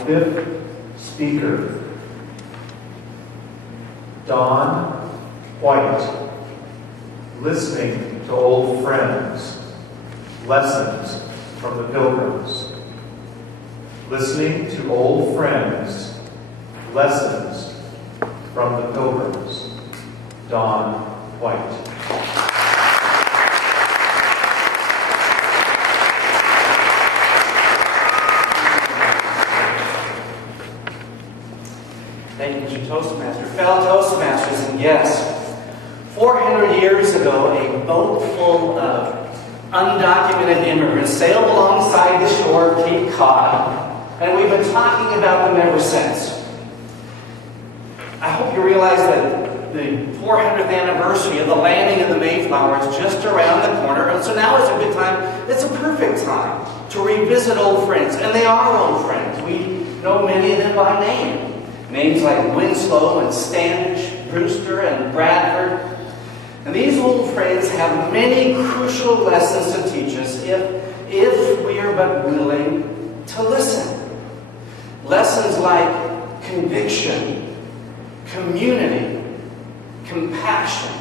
Fifth speaker, Don White, listening to old friends, lessons from the Pilgrims. Listening to old friends, lessons from the Pilgrims. Don White. Thank you, Toastmaster. Fellow Toastmasters, and yes, 400 years ago, a boat full of undocumented immigrants sailed alongside the shore of Cape Cod, and we've been talking about them ever since. I hope you realize that the 400th anniversary of the landing of the Mayflower is just around the corner, and so now is a good time, it's a perfect time to revisit old friends, and they are old friends. We know many of them by name. Names like Winslow and Standish, Brewster and Bradford. And these old friends have many crucial lessons to teach us if we are but willing to listen. Lessons like conviction, community, compassion.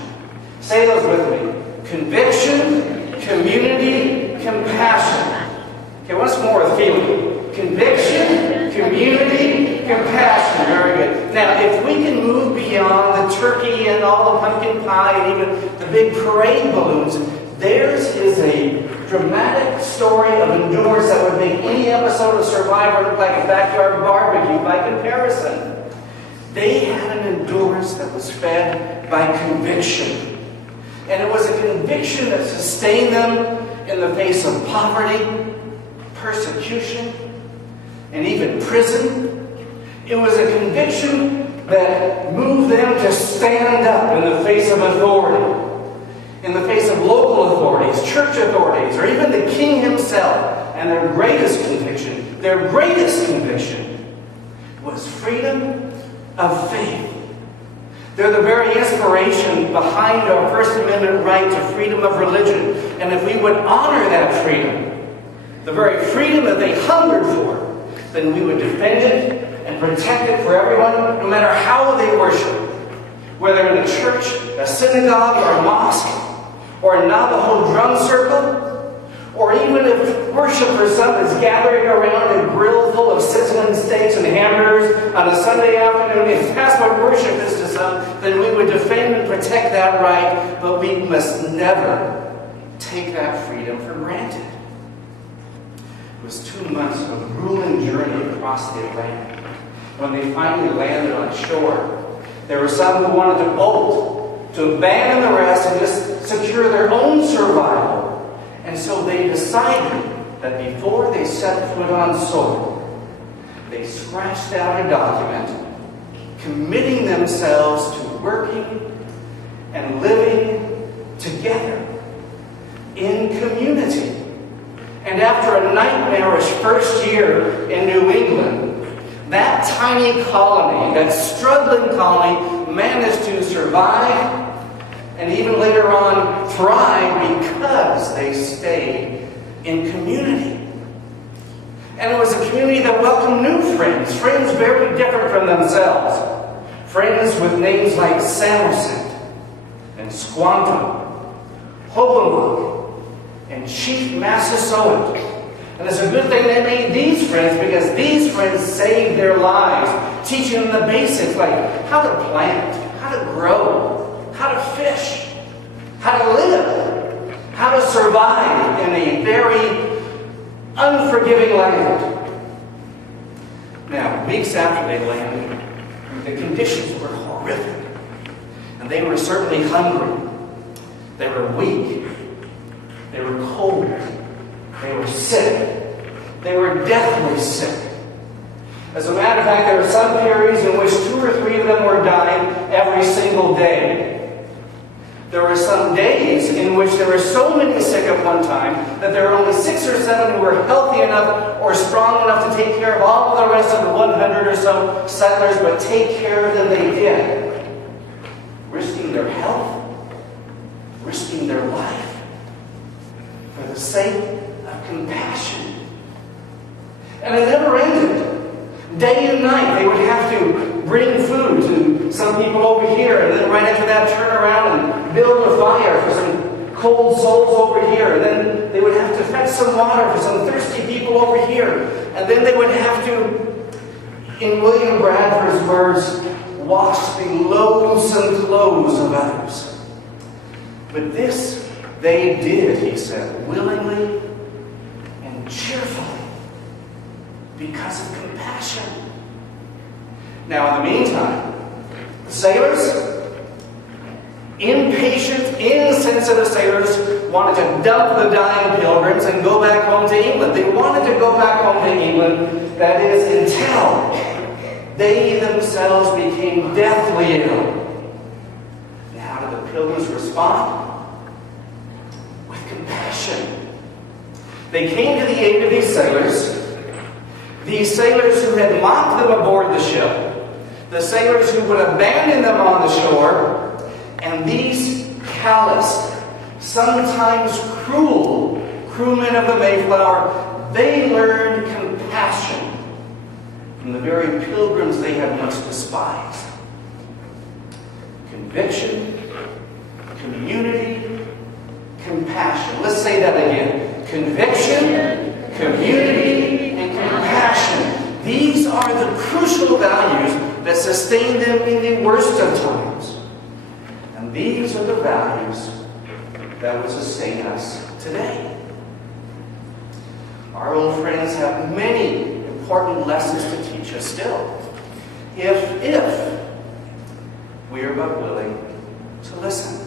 Say those with me. Conviction, community, compassion. Okay, once more with feeling. Conviction, community, compassion. Very good. Now, if we can move beyond the turkey and all the pumpkin pie and even the big parade balloons, theirs is a dramatic story of endurance that would make any episode of Survivor look like a backyard barbecue by comparison. They had an endurance that was fed by conviction. And it was a conviction that sustained them in the face of poverty, persecution, and even prison. It was a conviction that moved them to stand up in the face of authority, in the face of local authorities, church authorities, or even the king himself. And their greatest conviction was freedom of faith. They're the very inspiration behind our First Amendment right to freedom of religion. And if we would honor that freedom, the very freedom that they hungered for, then we would defend it and protect it for everyone, no matter how they worship. Whether in a church, a synagogue, or a mosque, or a Navajo drum circle, or even if worship for some is gathering around a grill full of sizzling steaks and hamburgers on a Sunday afternoon, if that's what worship is to some, then we would defend and protect that right, but we must never take that freedom for granted. It was 2 months of a grueling journey across the Atlantic. When they finally landed on shore, there were some who wanted to bolt, to abandon the rest and just secure their own survival. And so they decided that before they set foot on soil, they scratched out a document committing themselves to working and living together in community. And after a nightmarish first year in New England, that tiny colony, that struggling colony, managed to survive and even later on thrive because they stayed in community. And it was a community that welcomed new friends, friends very different from themselves, friends with names like Samoset and Squanto, Hobomok, and Chief Massasoit. And it's a good thing they made these friends, because these friends saved their lives, teaching them the basics like how to plant, how to grow, how to fish, how to live, how to survive in a very unforgiving land. Now, weeks after they landed, the conditions were horrific. And they were certainly hungry. They were weak. They were cold. They were sick. They were deathly sick. As a matter of fact, there were some periods in which 2 or 3 of them were dying every single day. There were some days in which there were so many sick at one time that there were only 6 or 7 who were healthy enough or strong enough to take care of all of the rest of the 100 or so settlers, but take care of them they did, risking their health, risking their life, for the sake of compassion. And it never ended. Day and night, they would have to bring food to some people over here, and then right after that, turn around and build a fire for some cold souls over here. And then they would have to fetch some water for some thirsty people over here. And then they would have to, in William Bradford's words, wash the loathsome clothes of others. But this they did, he said, willingly and cheerfully, because of compassion. Now, in the meantime, the sailors, impatient, insensitive sailors, wanted to dump the dying pilgrims and go back home to England. They wanted to go back home to England, that is, until they themselves became deathly ill. Now, how did the pilgrims respond? With compassion. They came to the aid of these sailors who had mocked them aboard the ship, the sailors who would abandon them on the shore, and these callous, sometimes cruel crewmen of the Mayflower, they learned compassion from the very pilgrims they had once despised. Conviction, community, compassion. Let's say that again. Conviction, community, and compassion. These are the crucial values that sustain them in the worst of times. And these are the values that will sustain us today. Our old friends have many important lessons to teach us still, if we are but willing to listen.